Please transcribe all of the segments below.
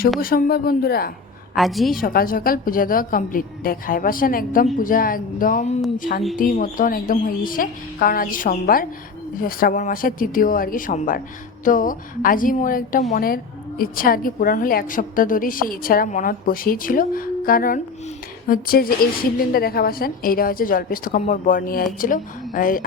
শুভ সোমবার বন্ধুরা, আজই সকাল সকাল পূজা দেওয়া কমপ্লিট। দেখায় পাচ্ছেন একদম পূজা একদম শান্তি মতন একদম হয়ে গেছে, কারণ আজ সোমবার, শ্রাবণ মাসের তৃতীয় আর কি সোমবার। তো আজই মোর একটা মনের ইচ্ছা আর কি পূরণ হলে, এক সপ্তাহ ধরেই সেই ইচ্ছাটা মনত বসিয়েছিল। কারণ হচ্ছে যে এই শিবলিঙ্গটা দেখা পাচ্ছেন, এইটা হচ্ছে জলপৃষ্ঠকম্বর বর নিয়ে আসছিল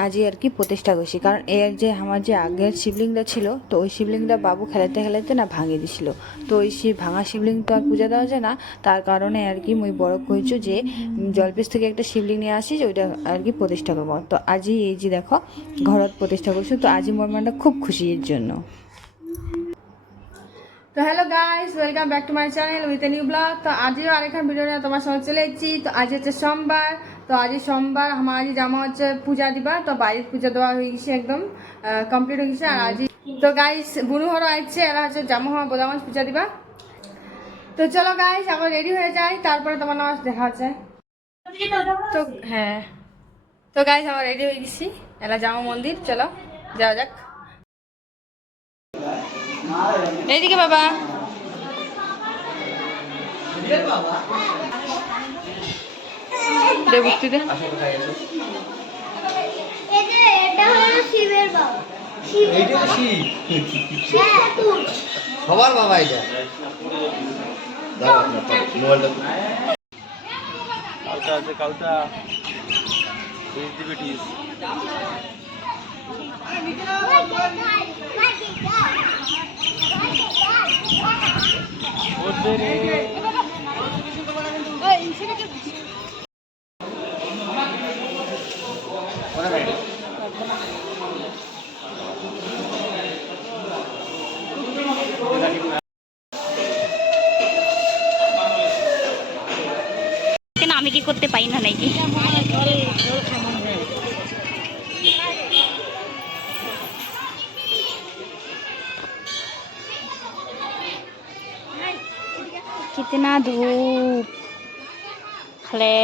আজই আর কি প্রতিষ্ঠা করছি। কারণ এর যে আমার যে আগের শিবলিঙ্গটা ছিল, তো ওই শিবলিঙ্গটা বাবু খেলাতে খেলাতে না ভাঙিয়ে দিছিল। তো ওই ভাঙা শিবলিঙ্গ তো আর পূজা দেওয়া যায় না, তার কারণে আর কি মুই বড় কইছো যে জলপৃষ থেকে একটা শিবলিঙ্গ নিয়ে আসি, ওইটা আর কি প্রতিষ্ঠা করবো। তো আজই এই যে দেখো ঘরত প্রতিষ্ঠা করছো, তো আজই মোর মনটা খুব খুশি এর জন্য। তো hello guys, welcome back to my channel with a new blog. তো আজও আরেকখান ভিডিও নিয়ে তোমার সঙ্গে চলে এসেছি। তো আজ হচ্ছে সোমবার, তো আজ সোমবার আমার আজ জামা হচ্ছে পূজা দিবা। তো বাড়ির পূজা দেওয়া হয়ে গেছে, একদম কমপ্লিট হয়ে গেছে। আর আজ তো গাইস বুনু হরও আসছে, এরা হচ্ছে জামা হওয়া বোদামাস পূজা দিবা। তো চলো গাইস আবার রেডি হয়ে যাই, তারপরে তোমার নামাজ দেখা হচ্ছে। তো হ্যাঁ, তো গাইস আমার রেডি হয়ে গেছি, এলা জামা মন্দির, চলো যাওয়া যাক। এইদিকে বাবা, সবার বাবা এটা কাউটা আছে, কাউটা কেন আমি কি করতে পারি না নাকি? कितना धूप खले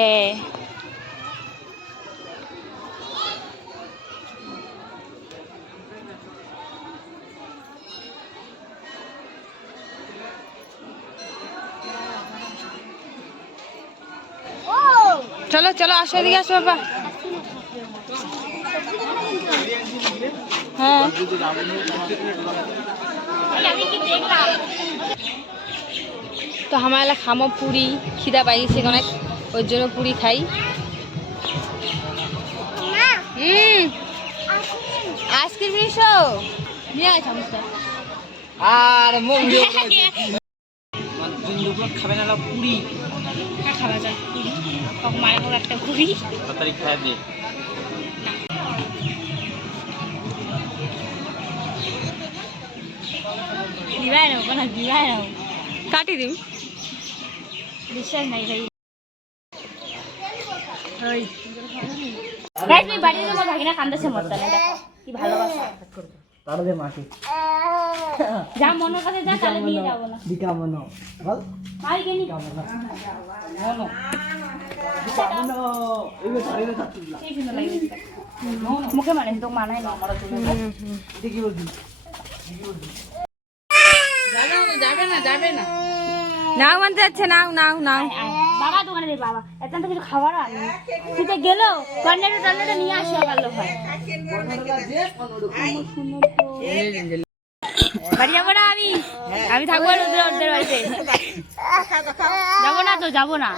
চলো চলো আসো, এদিকে আসো বাবা। হ্যাঁ তো আমার খামো পুরি, খিদা পাইছে অনেক, ওর জন্য পুরি খাই। আইসক্রিম নিছো নিয়ে আয় সমস্যা। আর মুখ খাবে না পুরি, খাওয়া যায় পুরি, মায়ের একটা পুরি তাড়াতাড়ি খাই দিয়ে দিবাই না কোনো দিবাই না, কাটি দিম, বিশ্বাস নাই ভাই। গাইস আমি বাড়িতে আমার ভাগিনা কান্দাছে মরতে না, দেখো কি ভালোবাসা। তাড়াতাড়ি মাটি যা মনের কাছে যা, তাহলে নিয়ে যাব না। দিকা মনো বল মাই কেনি মনো মনো এই সারিতে থাকছিস না, এই সুন্দর লাগে মুখে মানে তো মানায় না আমার জন্য। এটা কি বলছিস? যাবে না যাবে না, নাও মানতে যাচ্ছে, নাও নাও নাও। বাবা দোকানে দে, বাবা এত কিছু খাবার আনি তুই গেল কর্নেটো নিয়ে আসো, ভালো হয়। বাড়ি যাবো না আমি, আমি থাকবো ওদের বাড়িতে, যাবো না তো, যাবো না।